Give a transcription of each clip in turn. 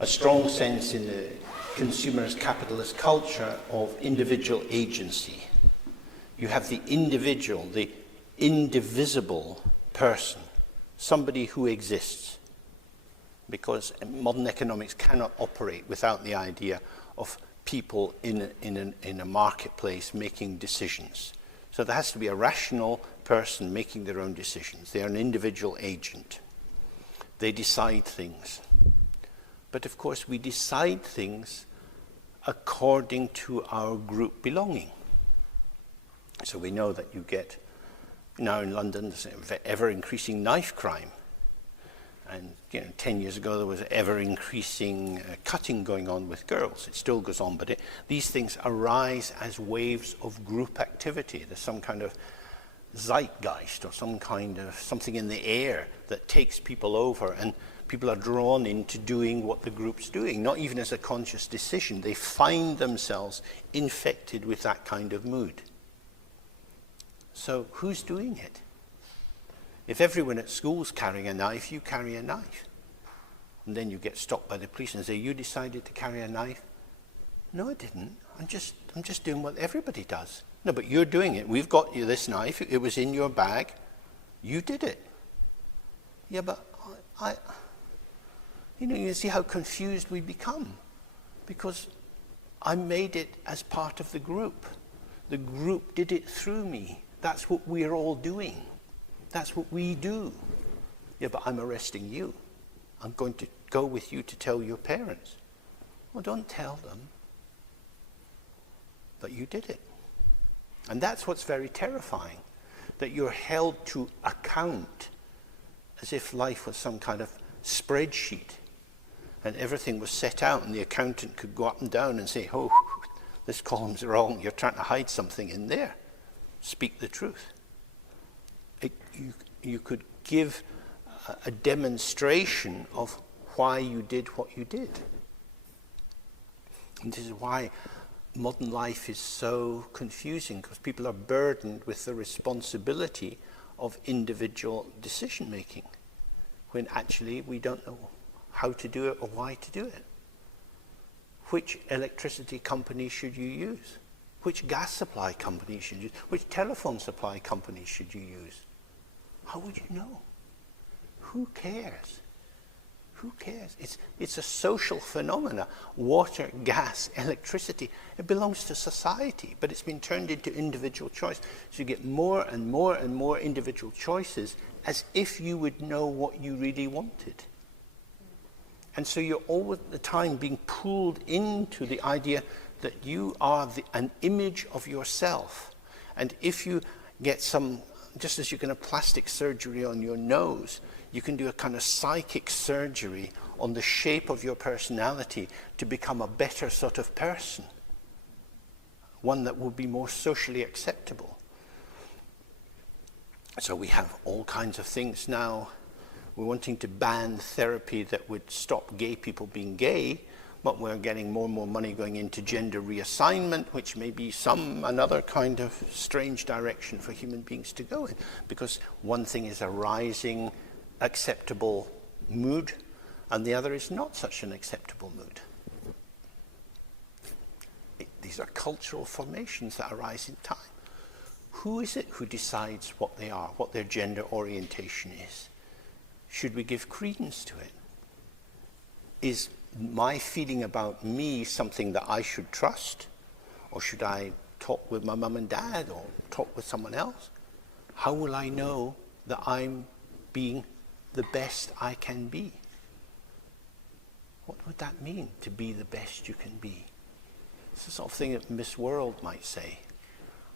a strong sense in the consumerist capitalist culture of individual agency. You have the individual, the indivisible person, somebody who exists, because modern economics cannot operate without the idea of people in a marketplace making decisions. So there has to be a rational person making their own decisions. They are an individual agent. They decide things. But of course, we decide things according to our group belonging. So we know that you get, now in London, there's ever-increasing knife crime. And 10 years ago, there was ever-increasing cutting going on with girls. It still goes on, but these things arise as waves of group activity. There's some kind of zeitgeist or some kind of something in the air that takes people over, and people are drawn into doing what the group's doing, not even as a conscious decision. They find themselves infected with that kind of mood. So who's doing it? If everyone at school's carrying a knife, you carry a knife. And then you get stopped by the police and say, you decided to carry a knife? No, I didn't. I'm just doing what everybody does. No, but you're doing it. We've got you this knife. It was in your bag. You did it. Yeah, but you see how confused we become. Because I made it as part of the group. The group did it through me. That's what we're all doing. That's what we do. Yeah, but I'm arresting you. I'm going to go with you to tell your parents. Well, don't tell them. But you did it. And that's what's very terrifying, that you're held to account as if life was some kind of spreadsheet and everything was set out and the accountant could go up and down and say, oh, this column's wrong. You're trying to hide something in there. Speak the truth. You could give a demonstration of why you did what you did. And this is why modern life is so confusing, because people are burdened with the responsibility of individual decision making, when actually we don't know how to do it or why to do it. Which electricity company should you use? Which gas supply company should you use? Which telephone supply company should you use? How would you know? Who cares? Who cares? It's a social phenomena. Water, gas, electricity. It belongs to society, but it's been turned into individual choice. So you get more and more and more individual choices, as if you would know what you really wanted. And so you're all the time being pulled into the idea that you are an image of yourself. And if you get some, just as you can have plastic surgery on your nose, you can do a kind of psychic surgery on the shape of your personality to become a better sort of person, one that will be more socially acceptable. So we have all kinds of things now. We're wanting to ban therapy that would stop gay people being gay, but we're getting more and more money going into gender reassignment, which may be another kind of strange direction for human beings to go in, because one thing is a rising acceptable mood, and the other is not such an acceptable mood. These are cultural formations that arise in time. Who is it who decides what they are, what their gender orientation is? Should we give credence to it? Is my feeling about me something that I should trust? Or should I talk with my mum and dad or talk with someone else? How will I know that I'm being the best I can be? What would that mean, to be the best you can be? It's the sort of thing that Miss World might say.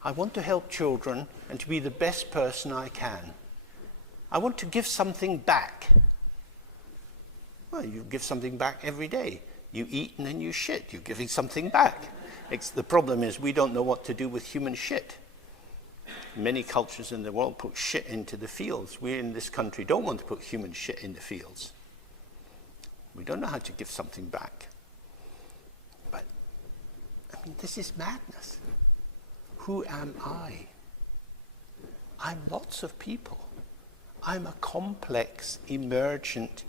I want to help children and to be the best person I can. I want to give something back. Well, you give something back every day. You eat and then you shit. You're giving something back. The problem is we don't know what to do with human shit. Many cultures in the world put shit into the fields. We in this country don't want to put human shit in the fields. We don't know how to give something back. But, I mean, this is madness. Who am I? I'm lots of people. I'm a complex, emergent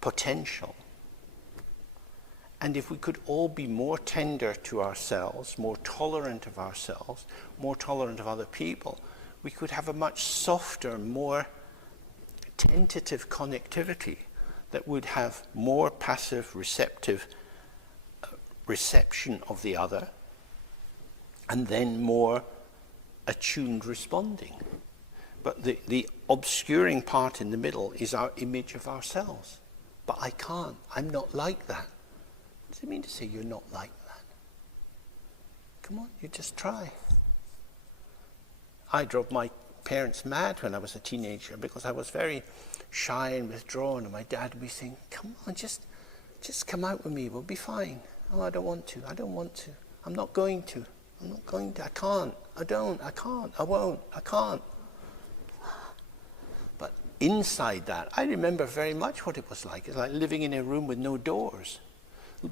potential. And if we could all be more tender to ourselves, more tolerant of ourselves, more tolerant of other people, we could have a much softer, more tentative connectivity that would have more passive, receptive reception of the other, and then more attuned responding. But the obscuring part in the middle is our image of ourselves. But I can't. I'm not like that. What does it mean to say you're not like that? Come on, you just try. I drove my parents mad when I was a teenager because I was very shy and withdrawn, and my dad would be saying, come on, just come out with me, we'll be fine. Oh, I don't want to. I'm not going to. I can't. I can't. I won't. I can't. But inside that, I remember very much what it was like. It's like living in a room with no doors.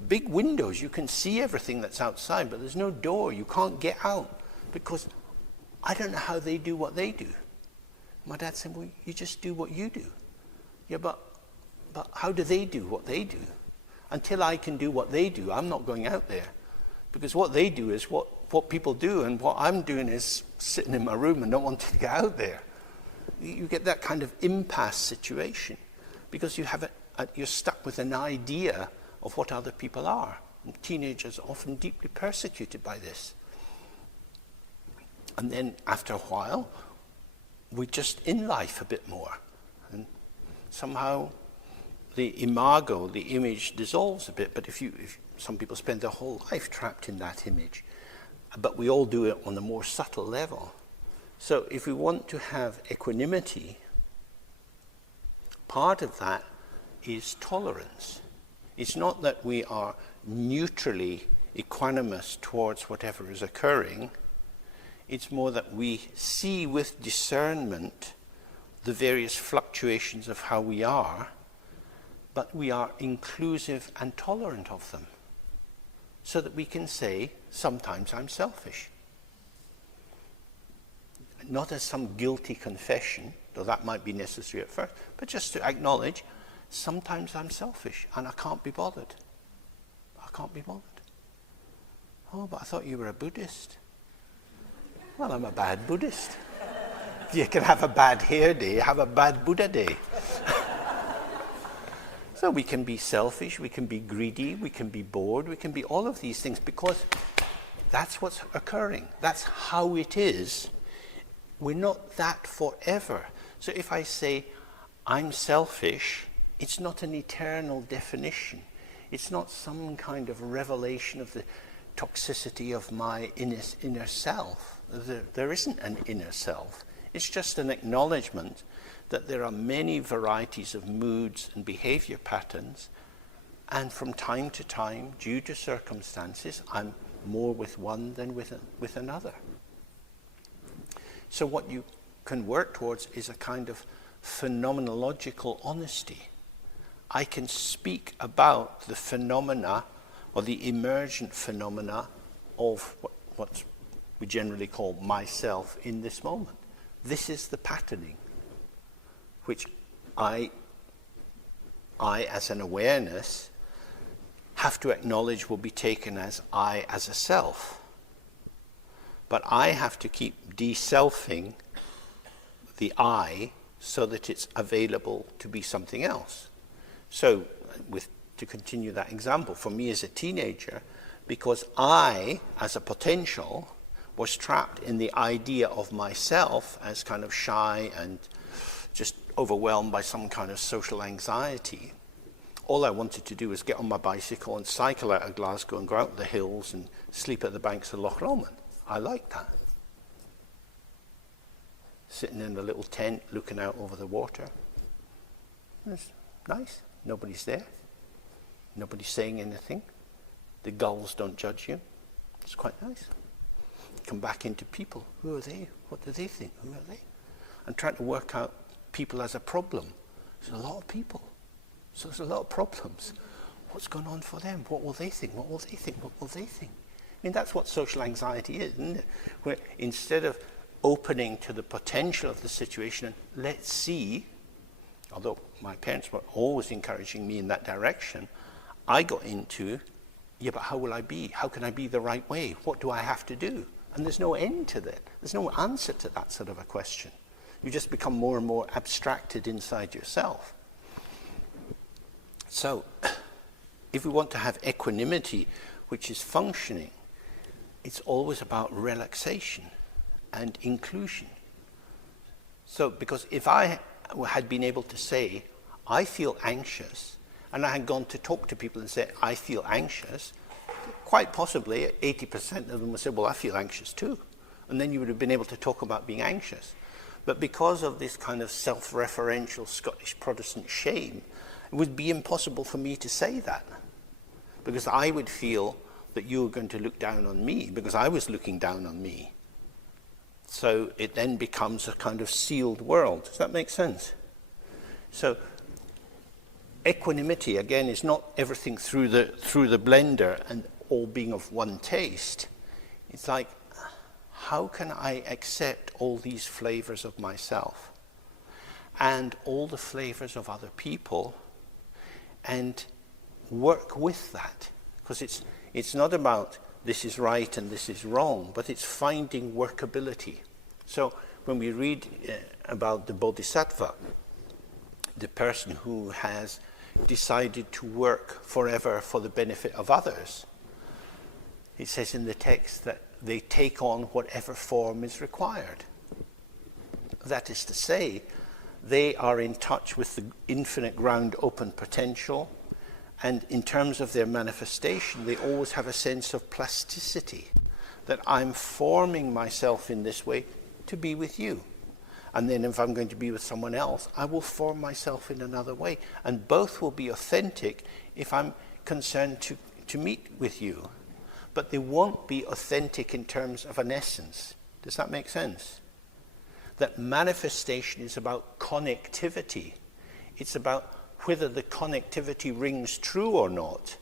Big windows, you can see everything that's outside, but there's no door. You can't get out because I don't know how they do what they do. My dad said, well, you just do what you do. Yeah, but how do they do what they do? Until I can do what they do, I'm not going out there. Because what they do is what people do, and what I'm doing is sitting in my room and not wanting to get out there. You get that kind of impasse situation because you're stuck with an idea of what other people are. And teenagers are often deeply persecuted by this. And then after a while, we're just in life a bit more. And somehow the imago, the image, dissolves a bit. But if some people spend their whole life trapped in that image, but we all do it on a more subtle level. So if we want to have equanimity, part of that is tolerance. It's not that we are neutrally equanimous towards whatever is occurring. It's more that we see with discernment the various fluctuations of how we are, but we are inclusive and tolerant of them, so that we can say, sometimes I'm selfish. Not as some guilty confession, though that might be necessary at first, but just to acknowledge, sometimes I'm selfish and I can't be bothered. Oh, but I thought you were a Buddhist. Well, I'm a bad Buddhist. You can have a bad hair day, have a bad Buddha day. So we can be selfish, we can be greedy, we can be bored, we can be all of these things because that's what's occurring. That's how it is. We're not that forever. So if I say I'm selfish, it's not an eternal definition. It's not some kind of revelation of the toxicity of my inner self. There isn't an inner self. It's just an acknowledgement that there are many varieties of moods and behavior patterns, and from time to time, due to circumstances, I'm more with one than with another. So what you can work towards is a kind of phenomenological honesty. I can speak about the phenomena or the emergent phenomena of what we generally call myself in this moment. This is the patterning, which I as an awareness have to acknowledge will be taken as I as a self. But I have to keep de-selfing the I so that it's available to be something else. So to continue that example, for me as a teenager, because I, as a potential, was trapped in the idea of myself as kind of shy and just overwhelmed by some kind of social anxiety. All I wanted to do was get on my bicycle and cycle out of Glasgow and go out the hills and sleep at the banks of Loch Lomond. I liked that. Sitting in a little tent looking out over the water. It's nice. Nobody's there. Nobody's saying anything. The gulls don't judge you. It's quite nice. Come back into people. Who are they? What do they think? Who are they? I'm trying to work out people as a problem. There's a lot of people. So there's a lot of problems. What's going on for them? What will they think? What will they think? What will they think? I mean, that's what social anxiety is, isn't it? Where instead of opening to the potential of the situation, let's see, although my parents were always encouraging me in that direction, I got into yeah, but how will I be? How can I be the right way? What do I have to do? And there's no end to that. There's no answer to that sort of a question. You just become more and more abstracted inside yourself. So, if we want to have equanimity, which is functioning, it's always about relaxation and inclusion. So, because if I had been able to say, I feel anxious, and I had gone to talk to people and said, I feel anxious, quite possibly 80% of them would say, well, I feel anxious too. And then you would have been able to talk about being anxious. But because of this kind of self-referential Scottish Protestant shame, it would be impossible for me to say that. Because I would feel that you were going to look down on me, because I was looking down on me. So it then becomes a kind of sealed world. Does that make sense? So equanimity, again, is not everything through the blender and all being of one taste. It's like, how can I accept all these flavors of myself and all the flavors of other people and work with that? Because it's not about this is right and this is wrong, but it's finding workability. So when we read about the Bodhisattva, the person who has decided to work forever for the benefit of others, it says in the text that they take on whatever form is required. That is to say, they are in touch with the infinite ground open potential, and in terms of their manifestation, they always have a sense of plasticity, that I'm forming myself in this way to be with you. And then if I'm going to be with someone else, I will form myself in another way. And both will be authentic if I'm concerned to meet with you. But they won't be authentic in terms of an essence. Does that make sense? That manifestation is about connectivity. It's about whether the connectivity rings true or not.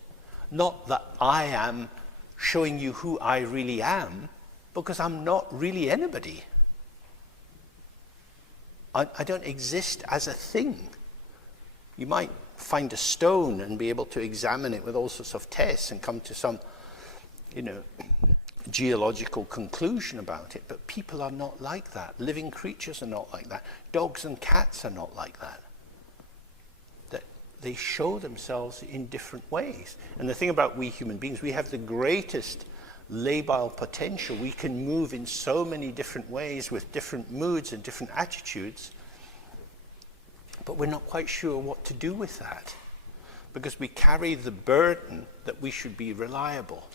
Not that I am showing you who I really am, because I'm not really anybody. I don't exist as a thing. You might find a stone and be able to examine it with all sorts of tests and come to some, geological conclusion about it, but people are not like that. Living creatures are not like that. Dogs and cats are not like that. That they show themselves in different ways. And the thing about we human beings, we have the greatest labile potential. We can move in so many different ways with different moods and different attitudes, but we're not quite sure what to do with that, because we carry the burden that we should be reliable.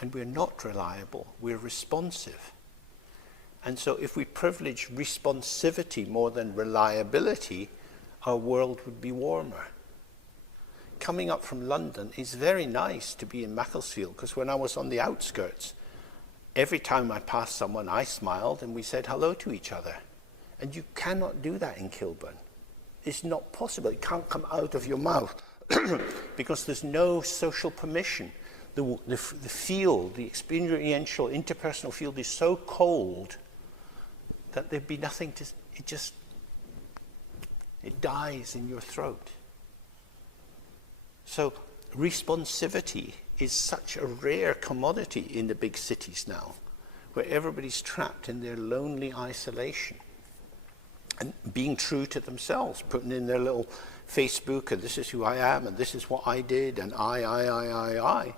And we're not reliable, we're responsive. And so if we privilege responsivity more than reliability, our world would be warmer. Coming up from London, it's very nice to be in Macclesfield, because when I was on the outskirts, every time I passed someone, I smiled and we said hello to each other. And you cannot do that in Kilburn. It's not possible. It can't come out of your mouth because there's no social permission. The field, the experiential, interpersonal field is so cold that there'd be nothing to, it dies in your throat. So responsivity is such a rare commodity in the big cities now, where everybody's trapped in their lonely isolation and being true to themselves, putting in their little Facebook, and this is who I am, and this is what I did, and I.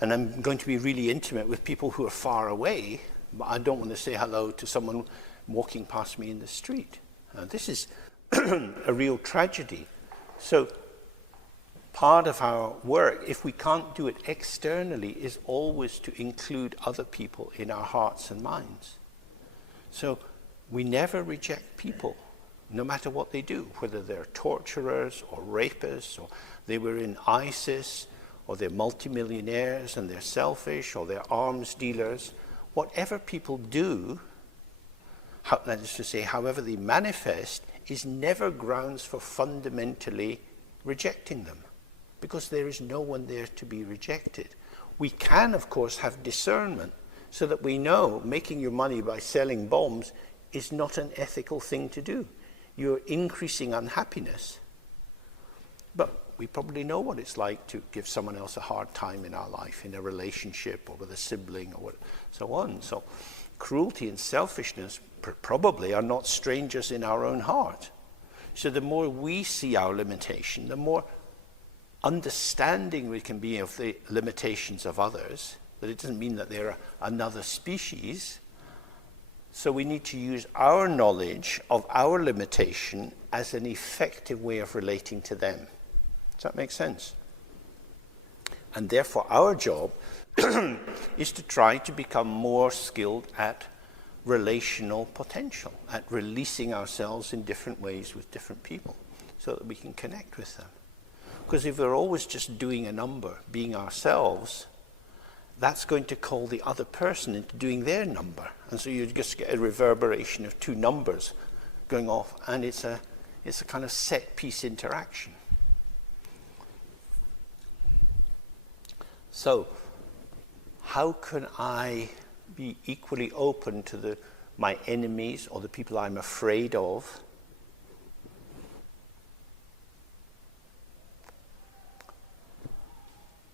And I'm going to be really intimate with people who are far away, but I don't want to say hello to someone walking past me in the street. This is a real tragedy. So part of our work, if we can't do it externally, is always to include other people in our hearts and minds. So we never reject people, no matter what they do, whether they're torturers or rapists, or they were in ISIS, or they're multimillionaires and they're selfish, or they're arms dealers. Whatever people do, that is to say, however they manifest, is never grounds for fundamentally rejecting them, because there is no one there to be rejected. We can, of course, have discernment so that we know making your money by selling bombs is not an ethical thing to do. You're increasing unhappiness. But we probably know what it's like to give someone else a hard time in our life, in a relationship or with a sibling or so on. So cruelty and selfishness probably are not strangers in our own heart. So the more we see our limitation, the more understanding we can be of the limitations of others, that it doesn't mean that they're another species. So we need to use our knowledge of our limitation as an effective way of relating to them. Does that make sense? And therefore our job is to try to become more skilled at relational potential, at releasing ourselves in different ways with different people so that we can connect with them. Because if we're always just doing a number, being ourselves, that's going to call the other person into doing their number. And so you just get a reverberation of two numbers going off, and it's a kind of set-piece interaction. So how can I be equally open to my enemies or the people I'm afraid of?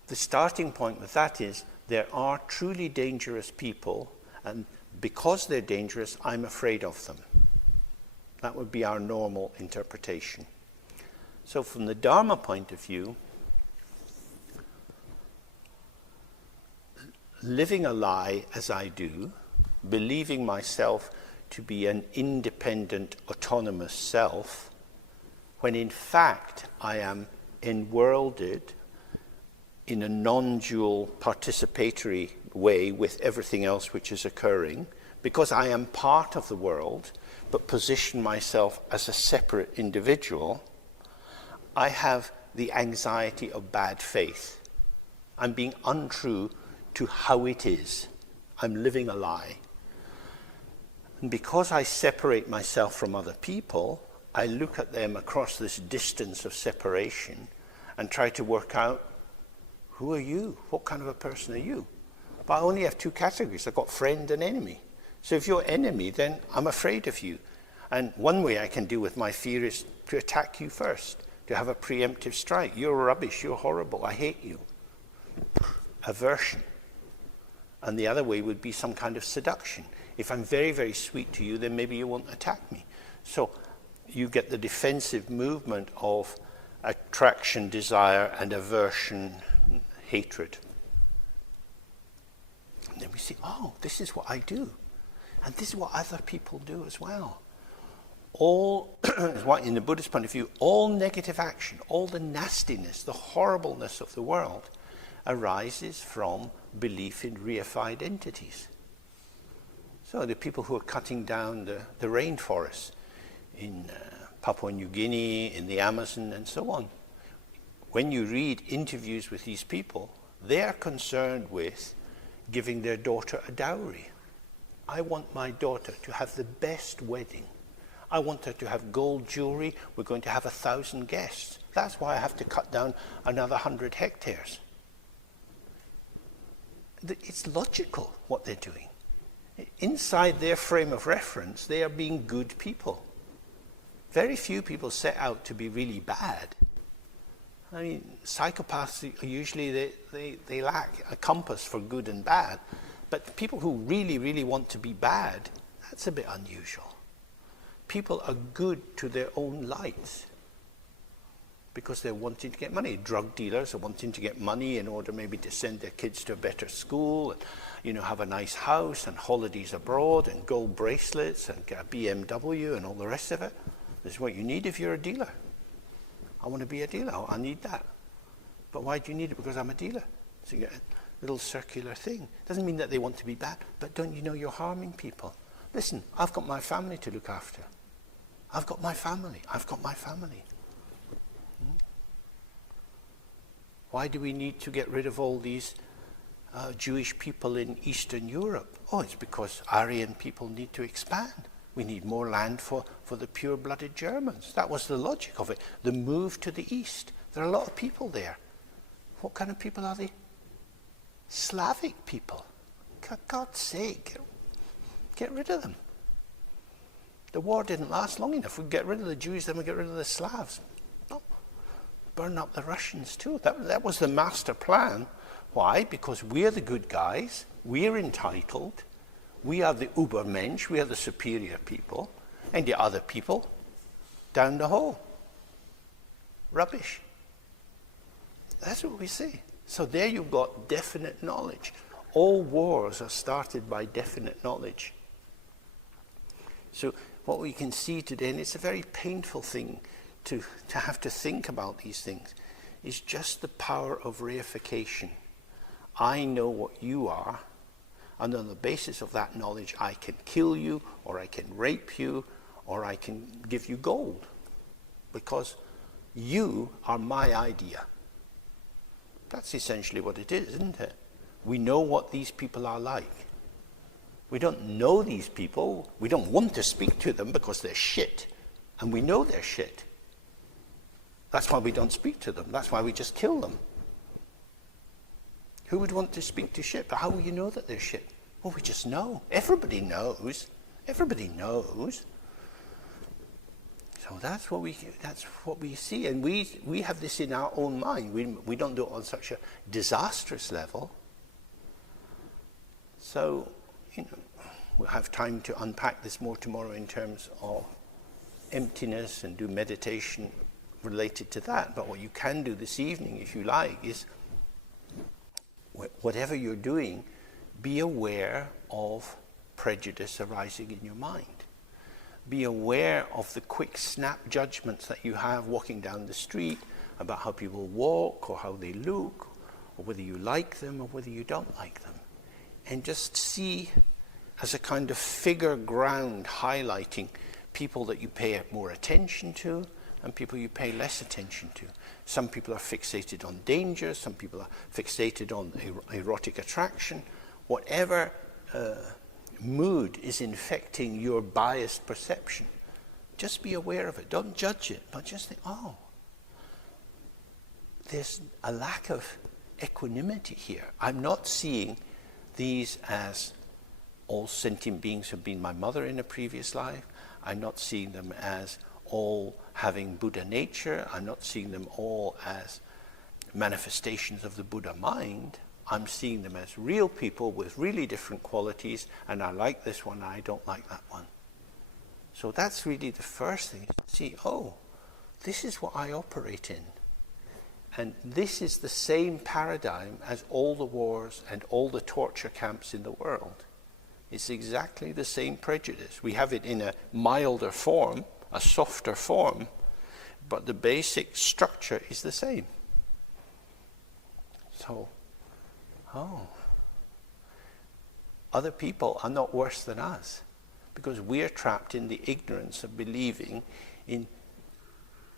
The starting point with that is there are truly dangerous people, and because they're dangerous, I'm afraid of them. That would be our normal interpretation. So from the Dharma point of view, living a lie as I do, believing myself to be an independent, autonomous self, when in fact I am enworlded in a non-dual participatory way with everything else which is occurring, because I am part of the world, but position myself as a separate individual, I have the anxiety of bad faith. I'm being untrue to how it is. I'm living a lie. And because I separate myself from other people, I look at them across this distance of separation and try to work out, who are you? What kind of a person are you? But I only have two categories. I've got friend and enemy. So if you're enemy, then I'm afraid of you. And one way I can deal with my fear is to attack you first, to have a preemptive strike. You're rubbish, you're horrible, I hate you. Aversion. And the other way would be some kind of seduction. If I'm very, very sweet to you, then maybe you won't attack me. So you get the defensive movement of attraction, desire, and aversion, hatred. And then we see, oh, this is what I do. And this is what other people do as well. All, in the Buddhist point of view, all negative action, all the nastiness, the horribleness of the world arises from belief in reified entities. So the people who are cutting down the rainforests in Papua New Guinea, in the Amazon, and so on. When you read interviews with these people, they are concerned with giving their daughter a dowry. I want my daughter to have the best wedding. I want her to have gold jewelry. We're going to have 1,000 guests. That's why I have to cut down another 100 hectares. It's logical what they're doing. Inside their frame of reference, they are being good people. Very few people set out to be really bad. I mean, psychopaths are usually, they lack a compass for good and bad. But people who really, really want to be bad, that's a bit unusual. People are good to their own lights because they're wanting to get money. Drug dealers are wanting to get money in order maybe to send their kids to a better school and, have a nice house and holidays abroad and gold bracelets and get a BMW and all the rest of it. This is what you need if you're a dealer. I want to be a dealer. I need that. But why do you need it? Because I'm a dealer. So you get a little circular thing. Doesn't mean that they want to be bad, but don't you know you're harming people? Listen, I've got my family to look after. I've got my family. I've got my family. Why do we need to get rid of all these Jewish people in Eastern Europe? Oh, it's because Aryan people need to expand. We need more land for the pure-blooded Germans. That was the logic of it. The move to the east. There are a lot of people there. What kind of people are they? Slavic people. For God's sake, get rid of them. The war didn't last long enough. We get rid of the Jews, then we get rid of the Slavs. No. burn up the Russians too. That was the master plan. Why? Because we're the good guys, we're entitled, we are the Übermensch, we are the superior people, and the other people, down the hole. Rubbish. That's what we see. So there you've got definite knowledge. All wars are started by definite knowledge. So what we can see today, and it's a very painful thing to have to think about these things, is just the power of reification. I know what you are, and on the basis of that knowledge I can kill you, or I can rape you, or I can give you gold, because you are my idea. That's essentially what it is, isn't it? We know what these people are like. We don't know these people. We don't want to speak to them because they're shit. And we know they're shit. That's why we don't speak to them. That's why we just kill them. Who would want to speak to shit? But how will you know that they're shit? Well, we just know. Everybody knows. Everybody knows. So that's what we see. And we have this in our own mind. We don't do it on such a disastrous level. So, we'll have time to unpack this more tomorrow in terms of emptiness and do meditation related to that. But what you can do this evening, if you like, is whatever you're doing, be aware of prejudice arising in your mind. Be aware of the quick snap judgments that you have walking down the street about how people walk or how they look, or whether you like them or whether you don't like them. And just see as a kind of figure ground highlighting people that you pay more attention to and people you pay less attention to. Some people are fixated on danger, some people are fixated on erotic attraction. Whatever mood is infecting your biased perception, just be aware of it. Don't judge it, but just think, oh, there's a lack of equanimity here. I'm not seeing these as all sentient beings have been my mother in a previous life. I'm not seeing them as all having Buddha nature. I'm not seeing them all as manifestations of the Buddha mind. I'm seeing them as real people with really different qualities, and I like this one, and I don't like that one. So that's really the first thing, to see, oh, this is what I operate in. And this is the same paradigm as all the wars and all the torture camps in the world. It's exactly the same prejudice. We have it in a milder form, a softer form, but the basic structure is the same. So, other people are not worse than us, because we are trapped in the ignorance of believing in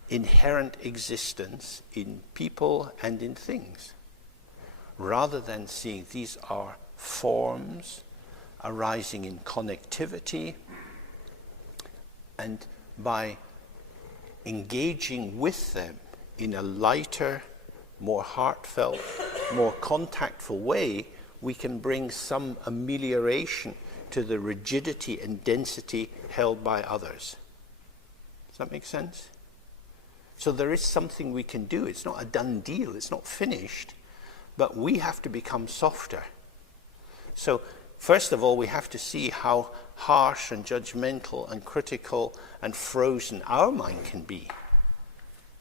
inherent existence in people and in things, rather than seeing these are forms arising in connectivity, and by engaging with them in a lighter, more heartfelt, more contactful way, we can bring some amelioration to the rigidity and density held by others. Does that make sense? So there is something we can do. It's not a done deal. It's not finished. But we have to become softer. So first of all, we have to see how harsh and judgmental and critical and frozen our mind can be.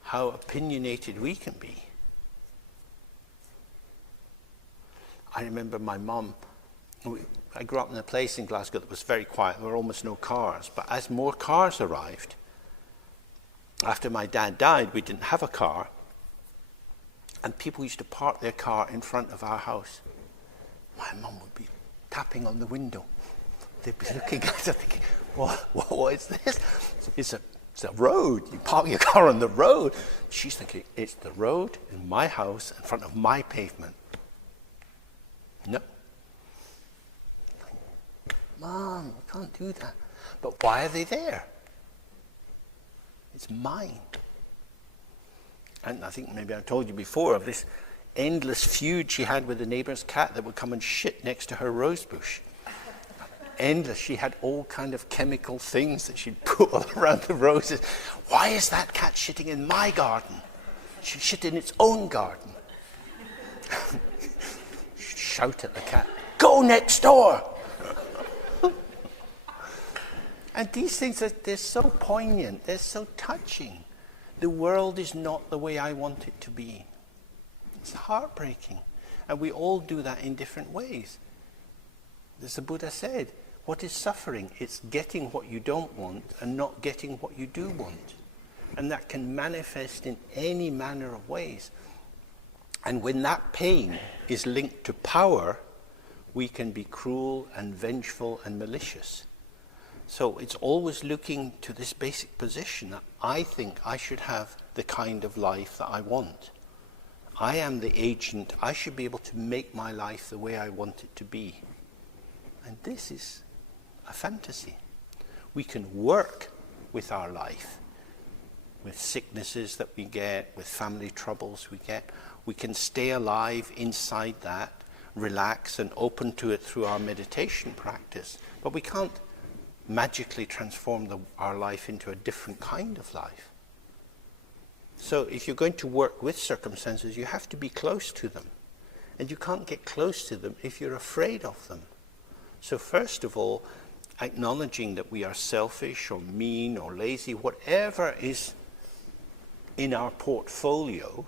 How opinionated we can be. I remember my mum, I grew up in a place in Glasgow that was very quiet. There were almost no cars. But as more cars arrived, after my dad died, we didn't have a car. And people used to park their car in front of our house. My mum would be tapping on the window. They'd be looking at it thinking, what is this? It's a road. You park your car on the road. She's thinking, it's the road in my house in front of my pavement. No. Mom, I can't do that. But why are they there? It's mine. And I think maybe I told you before of this endless feud she had with the neighbour's cat that would come and shit next to her rose bush. Endless. She had all kind of chemical things that she'd put all around the roses. Why is that cat shitting in my garden? should shit in its own garden. Shout at the cat, go next door! And these things, they're so poignant, they're so touching. The world is not the way I want it to be. It's heartbreaking. And we all do that in different ways. As the Buddha said, what is suffering? It's getting what you don't want and not getting what you do want. And that can manifest in any manner of ways. And when that pain is linked to power, we can be cruel and vengeful and malicious. So it's always looking to this basic position that I think I should have the kind of life that I want. I am the agent. I should be able to make my life the way I want it to be. And this is a fantasy. We can work with our life, with sicknesses that we get, with family troubles we get. We can stay alive inside that, relax and open to it through our meditation practice. But we can't magically transform our life into a different kind of life. So if you're going to work with circumstances, you have to be close to them. And you can't get close to them if you're afraid of them. So first of all, acknowledging that we are selfish or mean or lazy, whatever is in our portfolio,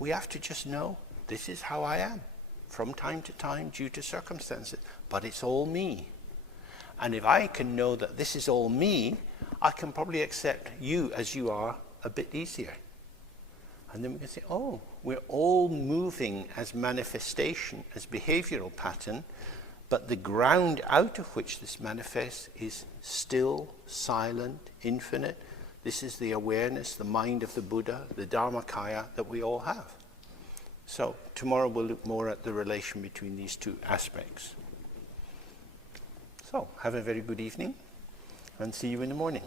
we have to just know this is how I am from time to time due to circumstances. But it's all me. And if I can know that this is all me, I can probably accept you as you are a bit easier. And then we can say, oh, we're all moving as manifestation, as behavioral pattern, but the ground out of which this manifests is still, silent, infinite. This is the awareness, the mind of the Buddha, the Dharmakaya that we all have. So tomorrow we'll look more at the relation between these two aspects. So have a very good evening and see you in the morning.